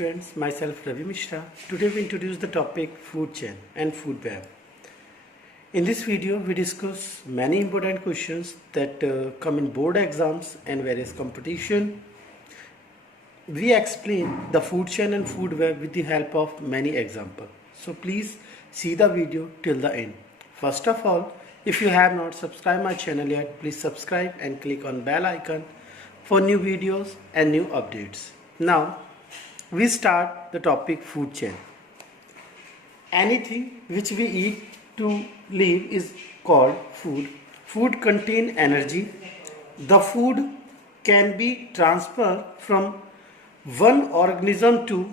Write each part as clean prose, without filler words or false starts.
students, myself Ravi Mishra. Today we introduce the topic food chain and food web. In this video we discuss many important questions that come in board exams and various competition. We explain the food chain and food web with the help of many examples. So please see the video till the end. First of all, if you have not subscribed my channel yet, please subscribe and click on bell icon for new videos and new updates. Now we start the topic food chain. Anything which we eat to live is called food. Food contains energy. The food can be transferred from one organism to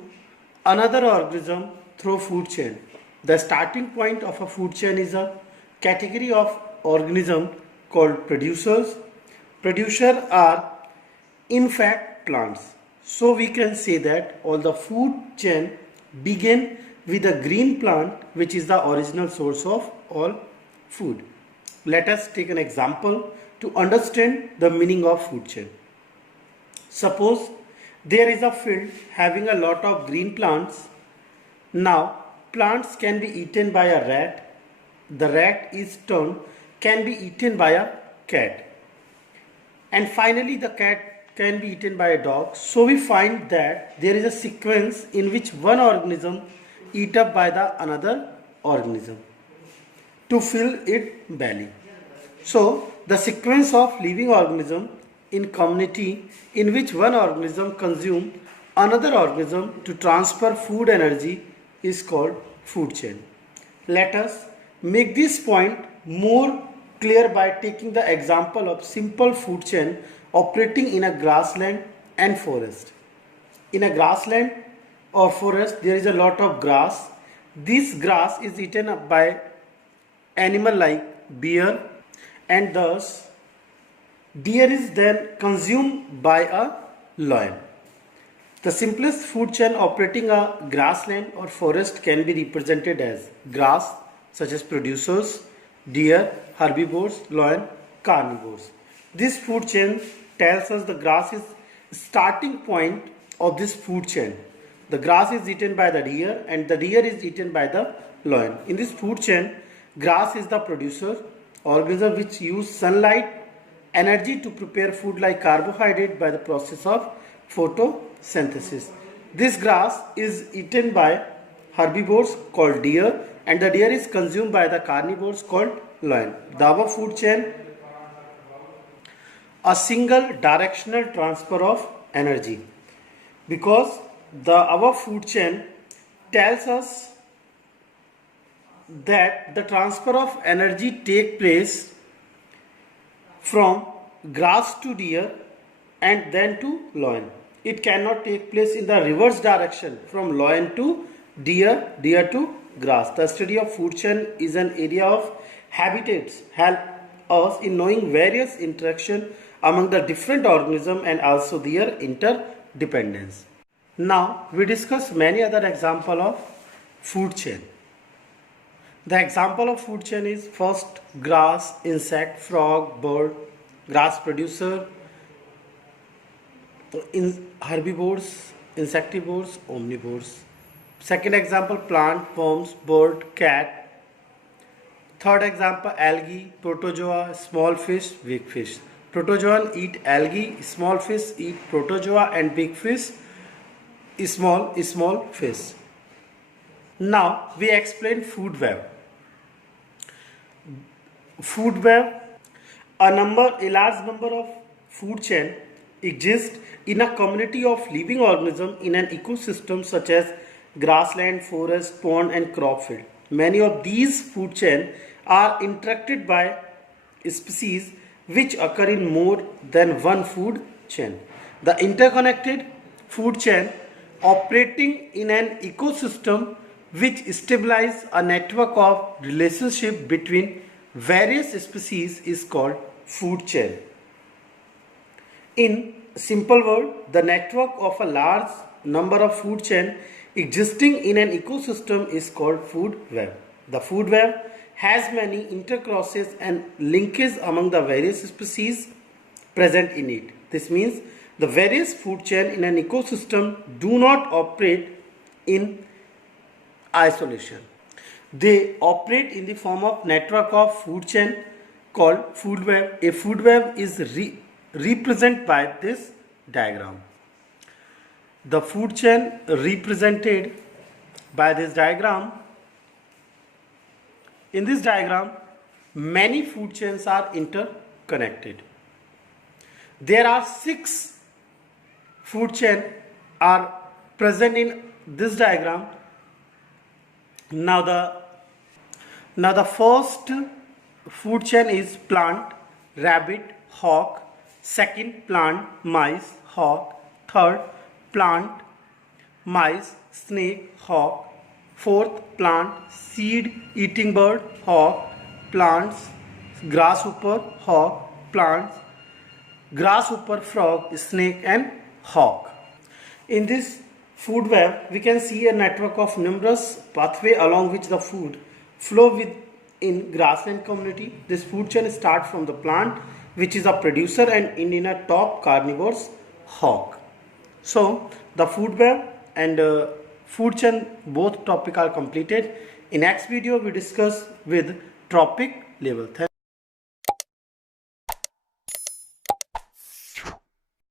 another organism through food chain. The starting point of a food chain is a category of organism called producers. Producers are in fact plants. So we can say that all the food chain begin with a green plant, which is the original source of all food. Let us take an example to understand the meaning of food chain. Suppose there is a field having a lot of green plants. Now plants can be eaten by a rat. The rat is turned can be eaten by a cat. And finally the cat can be eaten by a dog. So we find that there is a sequence in which one organism eat up by the another organism to fill its belly. So the sequence of living organism in community in which one organism consume another organism to transfer food energy is called food chain. Let us make this point more clear by taking the example of simple food chain operating in a grassland and forest. In a grassland or forest there is a lot of grass. This grass is eaten up by animal like deer, and thus deer is then consumed by a lion. The simplest food chain operating a grassland or forest can be represented as grass such as producers, deer, herbivores, lion, carnivores. This food chain tells us the grass is starting point of this food chain. The grass is eaten by the deer and the deer is eaten by the lion. In this food chain, grass is the producer, organism which use sunlight energy to prepare food like carbohydrate by the process of photosynthesis. This grass is eaten by herbivores called deer and the deer is consumed by the carnivores called lion. The above food chain a single directional transfer of energy, because the above food chain tells us that the transfer of energy take place from grass to deer and then to lion. It cannot take place in the reverse direction from lion to deer, deer to grass. The study of food chain is an area of habitats help us in knowing various interaction among the different organisms and also their interdependence. Now we discuss many other examples of food chain. The example of food chain is first grass, insect, frog, bird, grass producer, herbivores, insectivores, omnivores. Second example plant, worms, bird, cat. Third example algae, protozoa, small fish, big fish. Protozoan eat algae, small fish eat protozoa and big fish small fish. Now we explain food web. Food web, a large number of food chain exist in a community of living organisms in an ecosystem such as grassland, forest, pond and crop field. Many of these food chain are interacted by species which occur in more than one food chain. The interconnected food chain operating in an ecosystem which stabilize a network of relationship between various species is called food chain. In simple word, the network of a large number of food chain existing in an ecosystem is called food web. The food web has many intercrosses and linkages among the various species present in it. This means The various food chain in an ecosystem do not operate in isolation. They operate in the form of network of food chain called food web. A food web is represented by this diagram. The food chain represented by this diagram. In this diagram, many food chains are interconnected. There are 6 food chains are present in this diagram. Now the first food chain is plant, rabbit, hawk. Second, plant, mice, hawk. Third, plant, mice, snake, hawk. Fourth, plant, seed eating bird, hawk. Plants, grasshopper, hawk. Plants, grasshopper, frog, snake and hawk. In this food web, we can see a network of numerous pathway along which the food flow within grassland community. This food chain starts from the plant, which is a producer and in a top carnivores, hawk. So the food web and food chain both topic are completed. In next video we discuss with trophic level. Thank